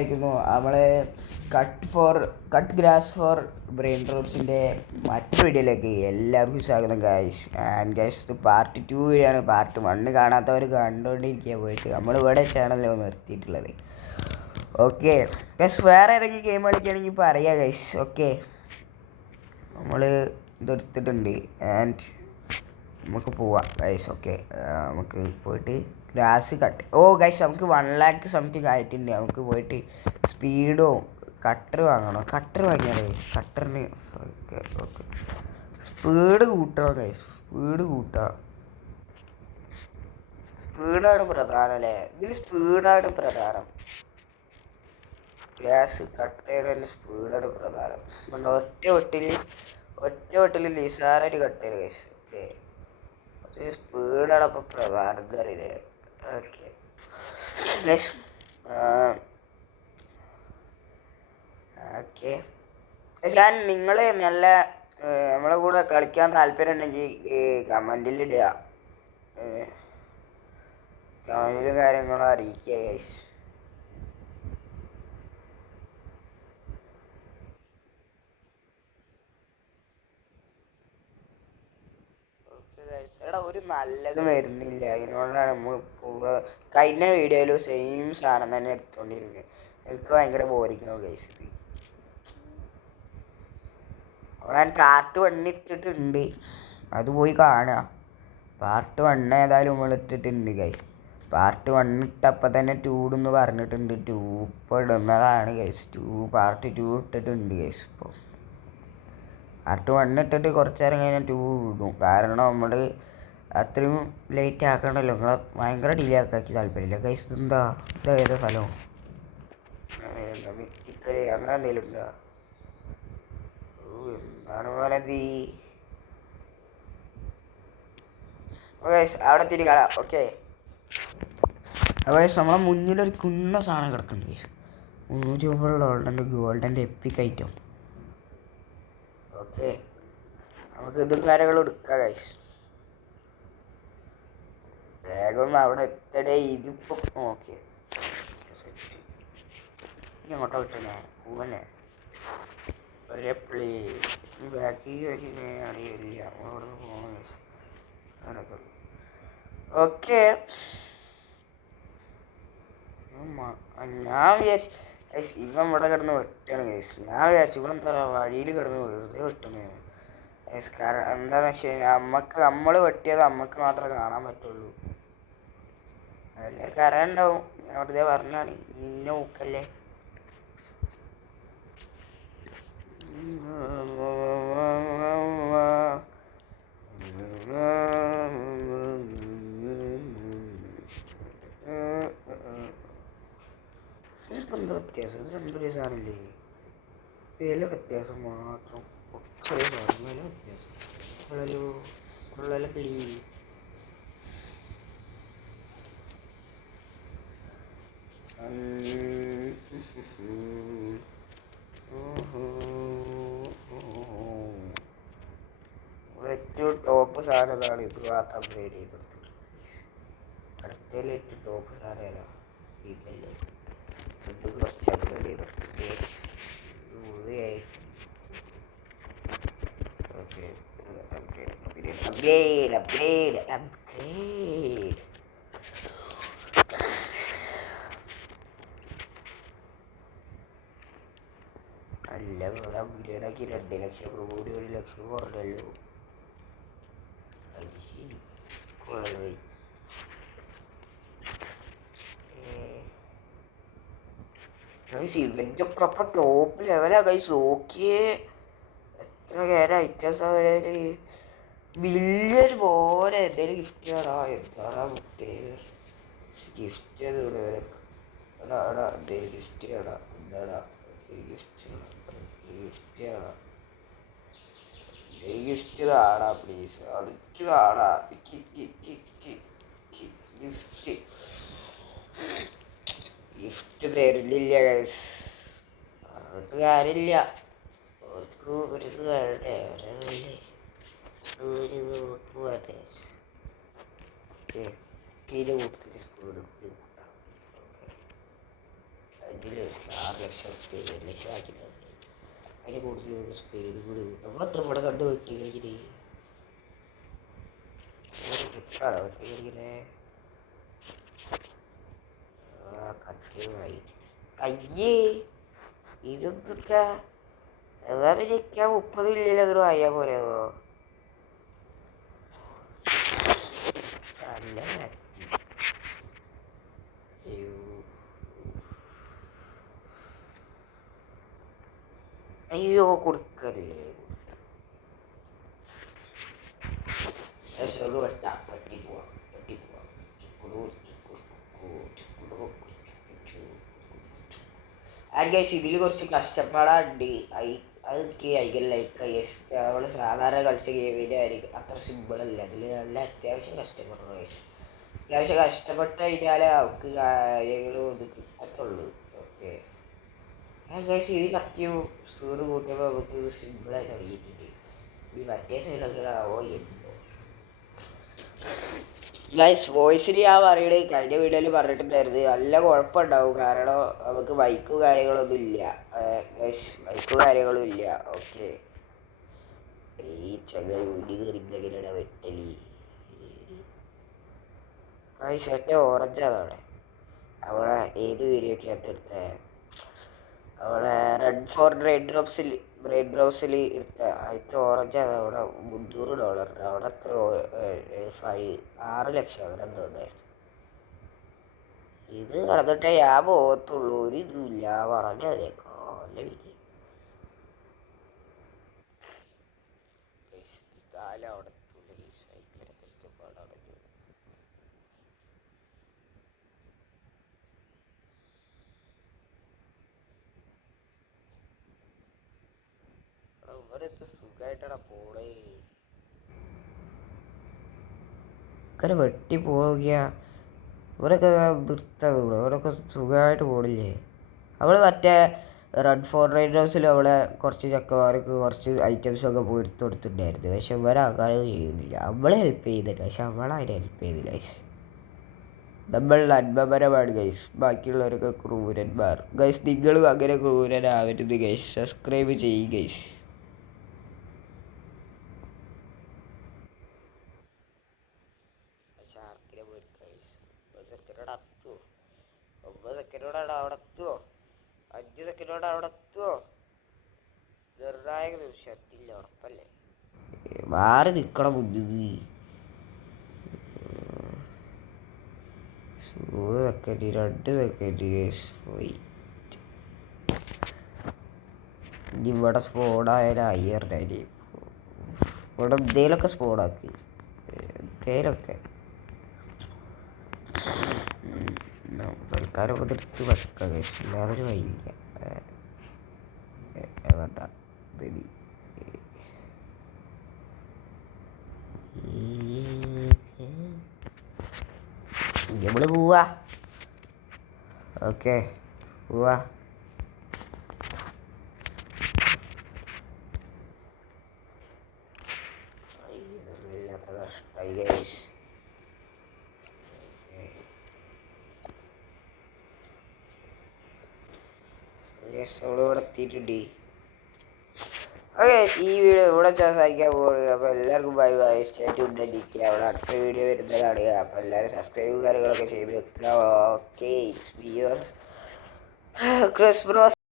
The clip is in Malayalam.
നമ്മളെ കട്ട് ഗ്രാസ് ഫോർ ബ്രെയിൻ റൂട്ട്സിൻ്റെ മറ്റൊരു വീഡിയോയിലേക്ക് എല്ലാവർക്കും സ്വാഗതം ഗൈസ്. ആൻഡ് ഗൈസ്, ഇത് പാർട്ട് 2 വീഡിയോയാണ്. പാർട്ട് 1 കാണാത്തവർ കണ്ടുകൊണ്ടിരിക്കുക പോയിട്ട്. നമ്മളിവിടെ ചാനലിൽ നിർത്തിയിട്ടുള്ളത്. ഓക്കെ ഗൈസ്, വേറെ ഏതെങ്കിലും ഗെയിം കളിക്കുകയാണെങ്കിൽ പറയാം ഗൈസ്. ഓക്കെ, നമ്മൾ ഇതെടുത്തിട്ടുണ്ട് ആൻഡ് നമുക്ക് പോവാം ഗൈസ്. ഓക്കെ, നമുക്ക് പോയിട്ട് ഗ്രാസ് കട്ട്. ഗൈസ്, നമുക്ക് 1 lakh സംതിങ് ആയിട്ടുണ്ട്. നമുക്ക് പോയിട്ട് സ്പീഡോ കട്ടർ വാങ്ങണം. കട്ടർ വാങ്ങിയാൽ ഗൈസ്, കട്ടറിന് ഓക്കെ ഓക്കെ സ്പീഡ് കൂട്ടണം ഗൈസ്. സ്പീഡാണ് പ്രധാനം അല്ലേ? ഇതിൽ സ്പീഡാണ് പ്രധാനം. ഗ്യാസ് കട്ട് ചെയ്യണതിൽ സ്പീഡാണ് പ്രധാനം. ഒറ്റ വെട്ടിൽ നിസാരൊരു കട്ട് ചെയ്ത് ഗൈസ്. ഓക്കെ, സ്പീഡാണ് അപ്പോൾ പ്രധാനം എന്ന് അറിയില്ലേ? ഓക്കെ ഓക്കെ, ഞാൻ നിങ്ങൾ നല്ല നമ്മളെ കൂടെ കളിക്കാൻ താല്പര്യം ഉണ്ടെങ്കിൽ കമൻറ്റിൽ ഇടുക. കമൻറ്റിൽ കാര്യങ്ങളും അറിയിക്കുക ഗൈസ്. എടാ, ഒരു നല്ലത് വരുന്നില്ല. അതിനോടാണ് നമ്മൾ കഴിഞ്ഞ വീഡിയോയിലും സെയിം സാധനം തന്നെ എടുത്തോണ്ടിരുന്നത്. എനിക്ക് ഭയങ്കര ബോറിംഗ് ആവും ഗൈസ്. ഞാൻ പാർട്ട് 1 ഇട്ടിട്ടുണ്ട്, അത് പോയി കാണുക. പാർട്ട് 1 ഏതായാലും നമ്മൾ ഇട്ടിട്ടുണ്ട് ഗൈസ്. പാർട്ട് 1 ഇട്ടപ്പോൾ തന്നെ 2 എന്ന് പറഞ്ഞിട്ടുണ്ട്. 2 ഇപ്പോൾ ഇടുന്നതാണ് ഗൈസ്. പാർട്ട് 2 ഇട്ടിട്ടുണ്ട് ഗൈസ്. ഇപ്പോൾ പാർട്ട് 1 ഇട്ടിട്ട് കുറച്ച് നേരം കഴിഞ്ഞാൽ 2 ഇടും. കാരണം നമ്മൾ അത്രയും ലേറ്റ് ആക്കണ്ടല്ലോ. നിങ്ങളെ ഭയങ്കര ഡിലേ ആക്കി താല്പര്യമില്ല ഗൈസ്. ഇതെന്താ, ഏതാ സ്ഥലം? അങ്ങനെ എന്തെങ്കിലും ഉണ്ടോ? എന്താണ് പറയുന്നത്? അവിടെ തിരികാള. ഓക്കെ, നമ്മളെ മുന്നിലൊരു കുന്ന സാധനം കിടക്കുന്നുണ്ട് ഗൈസ്. 300 ഗോൾഡൻ്റെ എപ്പിക് ഐറ്റം. ഓക്കെ, നമുക്ക് ഇതും കാര്യങ്ങളും എടുക്കാം ഗൈസ്. വേഗം അവിടെ എത്തടേ. ഇതിപ്പോ ഓക്കെ, ഇനി അങ്ങോട്ടോ കിട്ടണേ പൂവല്ലേ ഒരേ പ്ലേ ബാക്കി അറിയില്ല. അവിടെ നിന്ന് പോകണം ഗൈസ്. ഓക്കെ, ഞാൻ വിചാരിച്ചു ഇവൻ ഇവിടെ കിടന്ന് വെട്ടാണ് ഗൈസ്. ഞാൻ വിചാരിച്ചു ഇവൻ എന്താ വഴിയിൽ കിടന്ന് വെറുതെ വെട്ടണേ ഗൈസ്. കാരണം എന്താണെന്ന് വെച്ച് കഴിഞ്ഞാൽ നമ്മൾ വെട്ടിയത് നമുക്ക് മാത്രമേ കാണാൻ പറ്റുള്ളൂ. എല്ലാവർക്കും അറിയാനുണ്ടാവും. ഞാൻ വെറുതെ പറഞ്ഞാണ്, നിന്നെ ഊക്കല്ലേ. ഇതിപ്പോൾ എന്താ വ്യത്യാസം? ഇത് രണ്ടൊരു സാധനമില്ലേ? വില വ്യത്യാസം മാത്രം. ചെറിയ സാധനം വില വ്യത്യാസം. കൊള്ളലോ കിളി. ഏറ്റവും ടോപ്പ് സാധനം ഇതാണ്. ഇത് മാത്രം അപ്ഗ്രേഡ് ചെയ്തെടുത്തിട്ട് അടുത്തതിൽ ഏറ്റവും ടോപ്പ് സാധനം ഇതല്ലേ. ഇത് കുറച്ച് അപ്ഗ്രേഡ് ചെയ്തെടുത്തിട്ട് ഓക്കെ, അപ്ഗ്രേഡ് അല്ല, അപ്ഗ്രേഡ് ആക്കി 2 ലക്ഷം കൂടി 1 ലക്ഷം കുറഞ്ഞല്ലോ. അത് ശരി, കൊള്ളായി. ഇവന്റെ ഒക്കെ അപ്പം ടോപ്പ് ലെവലാ ഗൈസ്. നോക്കിയേ എത്ര നേരം ഐറ്റംസാ വരെ. ബില്യൺ പോലെ എന്തെങ്കിലും ഗിഫ്റ്റ് ആടാ. എന്താടാ പ്രത്യേക ഗിഫ്റ്റ് ഇവിടെ വരക്ക്. അതാടാ എന്തെങ്കിലും ഗിഫ്റ്റ് ആടാ. എന്താടാ ഗിഫ്റ്റ് താടാ പ്ലീസ്. അതൊക്കെ താടാ ഗിഫ്റ്റ് തരില്ല ഗൈസ്. പറഞ്ഞിട്ട് കാര്യമില്ല. അവർക്ക് ഒരിത് വേണ്ടേ? വേണ്ടേ? കിലോ കൊടുത്തിട്ട് സ്പീഡ് അതിൽ 6 ലക്ഷം 7 ലക്ഷം ആക്കിയിട്ട് അതിന് കൂടുതൽ സ്പീഡ് കൂടി കൂട്ടും. അത്ര ഇവിടെ കണ്ട് വെട്ടി കളിക്കണേ ട്രിപ്പാണോ വെട്ടി കളിക്കണേ? കട്ടിയായി അയ്യേ ഇതൊക്കെ എന്നാ പിന്നെ 30 ഇല്ലല്ലോ അങ്ങോട്ട് വാങ്ങിയാൽ പോലെയോ? നല്ല അയ്യോ കൊടുക്കല്ലേ വെട്ടാം വെട്ടി പോവാം വെട്ടി പോവാം. ഇതിൽ കുറച്ച് കഷ്ടപ്പാടുണ്ട്. അതൊക്കെ ഐകൻ ലൈക്ക് നമ്മൾ സാധാരണ കളിച്ച ഗെയിമിൻ്റെ ആയിരിക്കും അത്ര സിമ്പിളല്ല. അതിൽ നല്ല അത്യാവശ്യം കഷ്ടപ്പെടണം ഗൈസ്. അത്യാവശ്യം കഷ്ടപ്പെട്ട് കഴിഞ്ഞാലേ അവർക്ക് കാര്യങ്ങൾ ഇത് കിട്ടത്തുള്ളൂ. ഓക്കെ ഗൈസ് ഇത് കത്തിയോ സ്പീഡ് കൂട്ടിയപ്പോൾ നമുക്ക് സിമ്പിളായി തുടങ്ങിയിട്ടുണ്ട്. ഈ മറ്റേ സൈഡൊക്കെ ആവോ എന്തോ ഗൈസ്. വോയിസിൽ ഞാൻ പറയുന്നത് കഴിഞ്ഞ വീഡിയോയിൽ പറഞ്ഞിട്ടുണ്ടായിരുന്നു നല്ല കുഴപ്പമുണ്ടാവും. കാരണം നമുക്ക് ബൈക്കും കാര്യങ്ങളൊന്നും ഇല്ല ഗൈസ്, ബൈക്കും കാര്യങ്ങളും ഇല്ല. ഓക്കെ ഈ ചങ്ങായി മുടി കയറിങ്ങനെ വെട്ടലി ഗൈസ്. മറ്റേ ഓറഞ്ചാണ് അവിടെ ഏത് വീഡിയോ ഒക്കെ എടുത്ത അവിടെ റെഡ് ഫോർ ബ്രെയിൻ ഡ്രോപ്സിൽ എടുത്ത അതിൻ്റെ ഓറഞ്ചാണ് അവിടെ $300. അവിടെ എത്ര 6 ലക്ഷം അങ്ങനെ എന്തോ ഉണ്ടായിരുന്നു. ഇത് കടന്നിട്ടേ ഞാൻ പോകത്തുള്ളൂ. ഒരു ഇതുമില്ല പറഞ്ഞതേക്കോ അല്ല വിധി അവിടെ ഭയങ്കര കഷ്ടപ്പാടാണ്. ഇവരെത്ര സുഖമായിട്ടാണ് പോണേ. ഇങ്ങനെ വെട്ടി പോകിയ ഇവരൊക്കെ നിർത്തത് ഇവരൊക്കെ സുഖമായിട്ട് പോണില്ലേ? അവൾ മറ്റേ റെഡ് ഫോർ റൈഡ് ഹൗസിൽ അവളെ കുറച്ച് ചക്കന്മാർക്ക് കുറച്ച് ഐറ്റംസൊക്കെ പോയി എടുത്ത് കൊടുത്തിട്ടുണ്ടായിരുന്നു. പക്ഷെ ഇവരങ്ങനെ ചെയ്യുന്നില്ല. നമ്മളെ ഹെൽപ്പ് ചെയ്യുന്നുണ്ട് പക്ഷെ അവളതിനെ ഹെൽപ്പ് ചെയ്തില്ല ഗൈസ്. നമ്മൾ നന്മപരമാണ് ഗൈസ്, ബാക്കിയുള്ളവരൊക്കെ ക്രൂരന്മാർ ഗൈസ്. നിങ്ങളും അങ്ങനെ ക്രൂരനാവരുത് ഗൈസ്. സബ്സ്ക്രൈബ് ചെയ്യും ഗൈസ്. ഷാർക്കിനെ പോയിരിക്കാം ഗൈസ്. 9 സെക്കൻഡോടെ എത്തുമോ? 9 സെക്കൻഡോടാണ് അവിടെ എത്തുമോ? 5 സെക്കൻഡോടെ അവിടെ എത്തുമോ? നിർണായക നിമിഷം എത്തില്ല ഉറപ്പല്ലേ? മാറി നിൽക്കണം മുന്നിൽ. 3 സെക്കൻഡ് 2 സെക്കൻഡ് ഗൈസ് പോയി. ഇനി ഇവിടെ സ്പോണായാലും അയ്യറിനായി ഇവിടെ എന്തേലൊക്കെ സ്പോണാക്കി എന്തേലൊക്കെ തൽക്കാലം ഒക്കെ എടുത്ത് വെക്കാം ഗൈസ്. ഇല്ലാതൊരു വഴിയില്ല. വേണ്ട നമ്മള് പോവാ. ഓക്കെ പോവാ. കഷ്ടായി ഗൈസ്. ഇവിടെ എത്തിയിട്ടുണ്ട്. ഓക്കെ ഈ വീഡിയോ ഇവിടെ സംസാരിക്കാൻ പോകുന്നത്. അപ്പോൾ എല്ലാവർക്കും ബൈ ബൈ. സ്റ്റേ ട്യൂൺഡ് ആയിരിക്കുക. അവിടെ അടുത്ത വീഡിയോ വരുന്നതാണ്. അപ്പോൾ എല്ലാവരും സബ്സ്ക്രൈബും കാര്യങ്ങളൊക്കെ ചെയ്ത് വെക്കുക. Okay it's me your Chris bro.